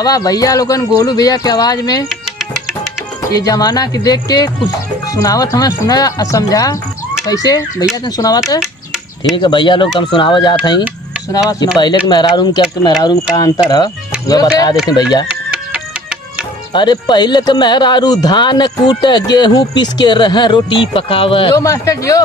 हवा भैया लोगन गोलू भैया के आवाज में ये जमाना के देख के कुछ सुनावत हमें सुना समझा कैसे भैया तुम सुनावत है। ठीक है भैया लोग तुम सुनावा जात हई सुनावा कि पहले के मेहरारू में क्या के मेहरारू में का अंतर है वो बता देते भैया। अरे पहले के मेहरारू धान कूट गेहूं पीस के रह रोटी पकावे। यो मास्टर यो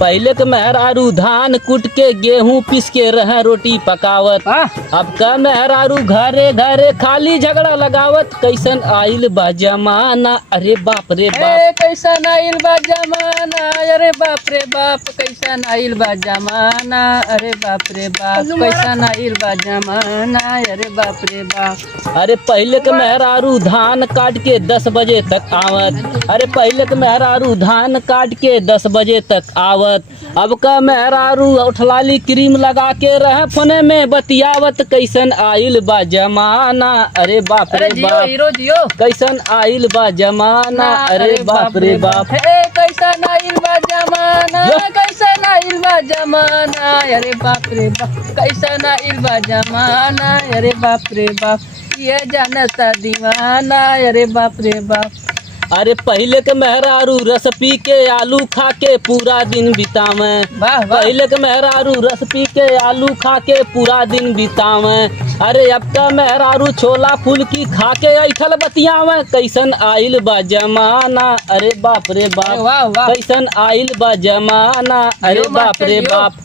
पहले के मेहरारू धान कूट के गेहूं पीस के रह रोटी पकावत। अब का मेहरारू घरे घरे खाली झगड़ा लगावत। कैसन आइल बा जमाना अरे बाप रे बाप। कैसन आइल बा जमाना अरे बाप रे बाप। कैसन आइल बा जमाना अरे बाप रे बाप। कैसन आइल बा जमाना अरे बाप रे बाप। अरे पहले के मेहरारू धान काट के 10 बजे तक आवत। अरे पहले के मेहरारू धान काट के 10 बजे तक आवत। अब का मेहरारू उठलाली क्रीम लगा के रह फोने में बतियावत। कैसन आइल बा जमाना अरे बाप रे बाप। हीरो जियो कैसन आइल बा जमाना अरे बाप रे बाप। कैसन आइल बा जमाना कैसन आइल बा जमाना अरे बाप रे बाप। कैसन आइल बा जमाना अरे बाप रे बाप। ये जानता दीवाना अरे बाप रे बाप। अरे पहले के मेहरारू रस पी के आलू खा के पूरा दिन बितावे। पहले के मेहरारू रस पी के आलू खा के पूरा दिन बितावे। अरे अब का मेहरारू छोला फुल्की खा के ऐठल बतियावे। कैसन आइल बा जमाना अरे बाप रे बाप। कैसन आइल बा जमाना अरे बाप रे बाप।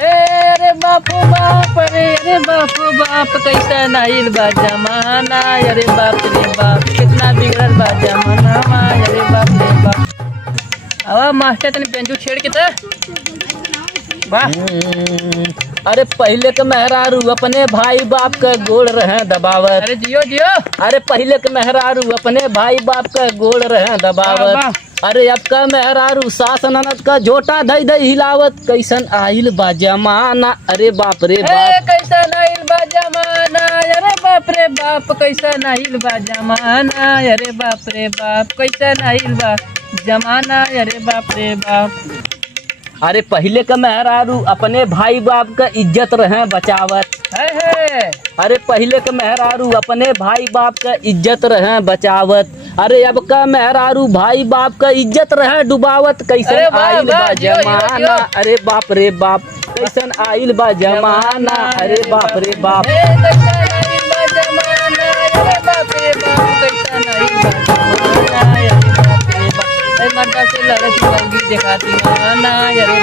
अरे बापू बाप अरे बापू बाप। कैसन आइल बा जमाना अरे बाप रे बाप। कितना बिगड़ल बा जमाना अरे बाप रे बाप। अब मास्टर तने बेंचू छेड़ के था वाह। अरे पहले के मेहरारू अपने भाई बाप का गोड़ रहे दबावत। अरे जियो जियो। अरे पहले के मेहरारू अपने भाई बाप का गोड़ रहे दबावत। अरे अब का मेहरारू सास ननद का झोटा धई धई हिलावत। कैसन आइल बा जमाना अरे बाप रे बाप। कैसन आइल बा जमाना अरे बाप रे बाप। कैसन आइल बा जमाना अरे बाप रे बाप। कैसन आइल बा जमाना अरे बाप रे बाप। अरे पहले का मेहरारू अपने भाई बाप का इज्जत रहे बचावत। अरे पहले का मेहरारू अपने भाई बाप का इज्जत रहे बचावत। अरे अब का मेहरारू भाई बाप का इज्जत रहे डुबावत। कैसन आइल बा जमाना अरे बाप रे बाप। कैसन आइल बा जमाना अरे बाप रे बाप। मर्दा से लड़की दिखाती ना अरे